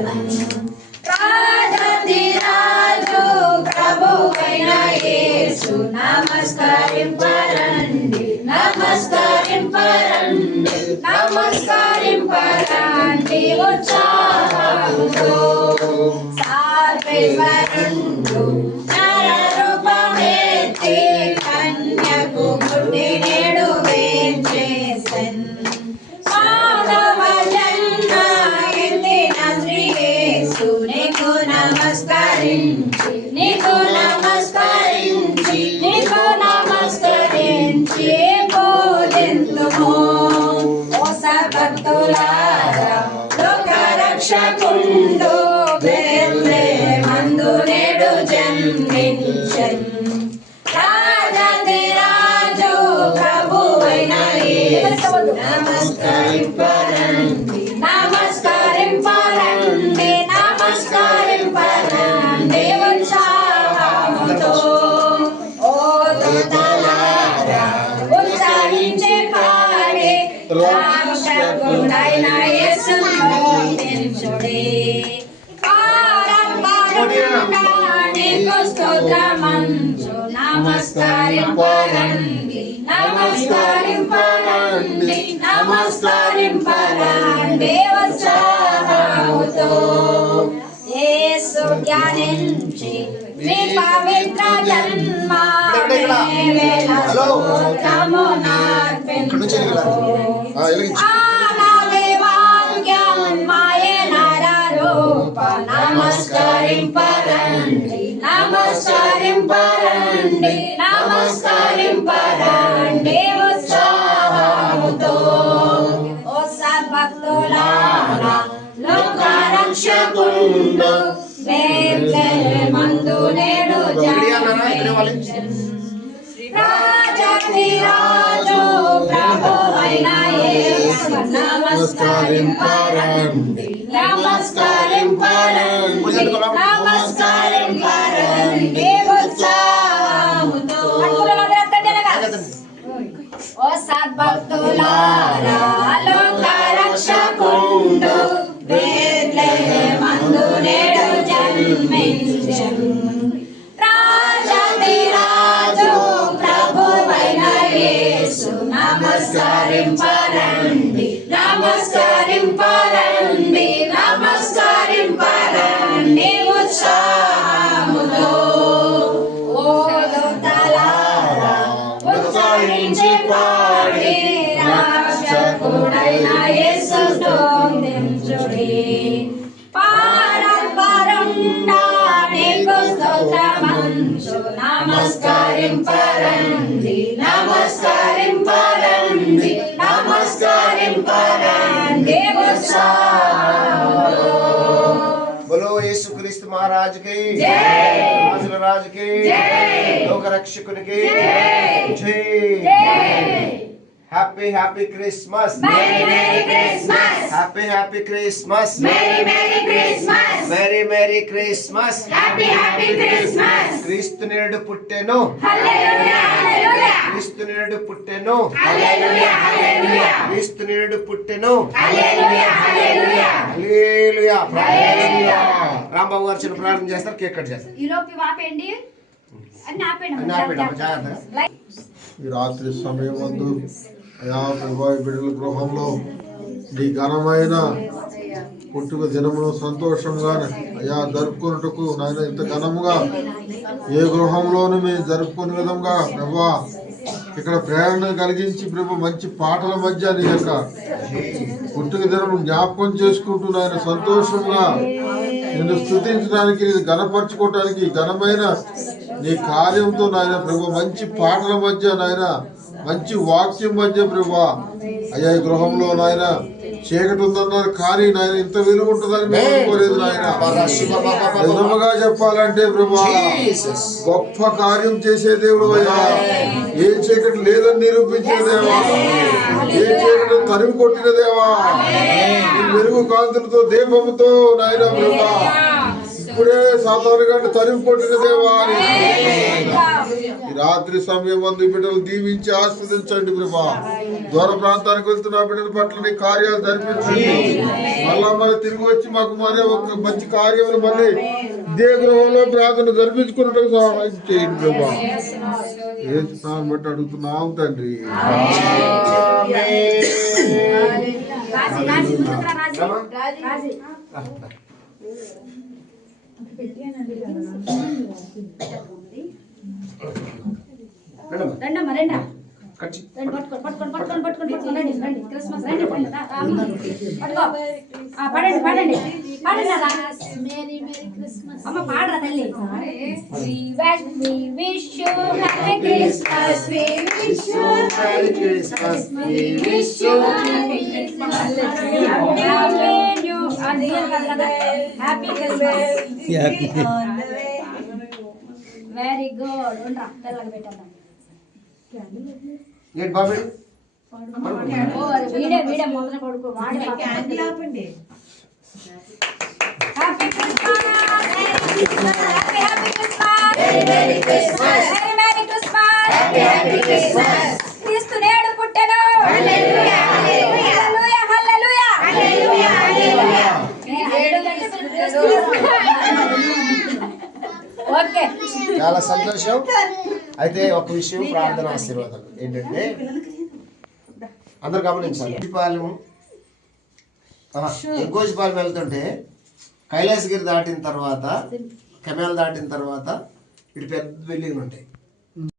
రాజు ప్రభువైన యేసు నమస్కరింపరండి నమస్కరింపరండి నమస్కరింపరండి ఉత్సాహముతో సార్వరుండు నరరూపమెత్తి నమస్కరించి నీకు నమస్కరించి నీకు నమస్కరించి పూజింతుము. ఓ సభక్తులారా లోక రక్షకుండు బెల్లే మందు నేడు జన్మించన్ ప్రభువైన నమస్కరింపరండి నమస్కరింపరండి నమస్కరింపరండి ఉత్సాహముతో యేసు ధ్యానించి మీ పవిత్ర జన్మ వేళ స్తోత్రము నార్పించు. నమస్కరింపరండి నమస్కరింపరండి నమస్కరింపరండి ఉత్సాహముతో ఓ సద్భక్తులారా లోక రక్షకుండు మందు నేడు జన్మించెను. ప్రభువైన యేసు నమస్కరింపరండి నమస్కరింపరండి నమస్కరింపరండి ఉత్సాహముతో ఓ సద్భక్తులారా నమస్కరింపరండి నమస్కరింపరండి నమస్కరింపరండి బలో యేసుక్రీస్తు మహారాజుకి రాజుల రాజుకి లోక రక్షకునికి happy happy Christmas. Happy happy Christmas Merry Merry Christmas. Merry merry Christmas Happy Happy Christmas. క్రీస్తు నేడు పుట్టెను. Hallelujah Hallelujah క్రీస్తు నేడు పుట్టెను. Hallelujah Hallelujah క్రీస్తు నేడు పుట్టెను. Hallelujah Hallelujah హల్లెలూయా. ప్రార్థన రాంబాబు గారు చిన్న ప్రార్థన చేస్తారు కేక్ కట్ చేస్తారు. ఈలోపు వాపేయండి. అన్ని ఆపేయండి అన్ని ఆపేయండి, జాగ్రత్తగా. ఈ రాత్రి సమయం ముందు అయా ప్రభా బిడ్డల గృహంలో నీ ఘనమైన పుట్టుక దినమును సంతోషంగా అయా జరుపుకున్నట్టుకు నాయన ఇంత ఘనముగా ఏ గృహంలోనూ మేము జరుపుకునే విధంగా ప్రభా ఇక్కడ ప్రేరణ కలిగించి ప్రభు మంచి పాటల మధ్య నీ యొక్క పుట్టుక దినము జ్ఞాపకం చేసుకుంటూ నాయన సంతోషంగా నిన్ను స్థుతించడానికి నేను ఘనపరచుకోవటానికి ఘనమైన నీ కార్యంతో నాయన ప్రభు మంచి పాటల మధ్య నాయన మంచి వాక్యం మధ్య ప్రభు. అయ్యా ఈ గృహంలో నాయన చీకటి ఉందన్నారు కానీ నాయన ఇంత వెలుగు ఉంటుందని మేము అనుకోలేదు నాయన. నిజముగా చెప్పాలంటే ప్రభు. గొప్ప కార్యం చేసే దేవుడు అయ్యా. ఏ చీకటి లేదని నిరూపించిన దేవా. ఏ చీకటి తరిమి కొట్టిన దేవా వెలుగు కాంతులతో దీపముతో నాయన ప్రభా ఇప్పుడే సాతాను గంట తరిమి కొట్టిన దేవా అని ఈ రాత్రి సమయం మందు ఈ బిడ్డలు దీవించి ఆస్వాదించండి ప్రభా. దూర ప్రాంతానికి వెళ్తున్న బిడ్డల పట్ల నీ కార్యాలు జరిపించండి. మళ్ళా మళ్ళీ తిరిగి వచ్చి మాకు మరే ఒక మంచి కార్యములు మళ్ళీ ఇదే గృహంలో ప్రార్థన జరిపించుకున్నట్టు సహాయం చేయండి ప్రభా. ఏ స్నానం బట్టి అడుగుతున్నాం తండ్రి. రాజీ రాజీ. రాజీ. రెండమ్మా రెండా కచ్చి రండి పట్టుకోండి పట్టుకోండి పట్టుకోండి పట్టుకోండి పట్టుకోండి రండి రండి క్రిస్మస్ రండి రండి రా, రా, అమ్మ. పట్టుకో ఆ, పాడండి పాడండి పాడండి రా మేరీ మేరీ క్రిస్మస్ అమ్మ పాడరా తల్లి We wish we wish you happy Christmas we wish you Merry Christmas. We wish you happy Christmas happy new అది కాదు కదా happy very good ఉండరా తెల్లగా ఏంటి బాబు? వీడే వీడే మొదలు వాడి హ్యాపీ హ్యాపీ సంతోషం? అయితే ఒక విషయం ప్రార్థన ఆశీర్వాదం. ఏంటంటే అందరు గమనించాలి గోజిపాలెం గోజిపాలెం వెళ్తుంటే కైలాసగిరి దాటిన తర్వాత కెమెల్ దాటిన తర్వాత ఇటు పెద్ద బిల్డింగ్లు ఉంటాయి.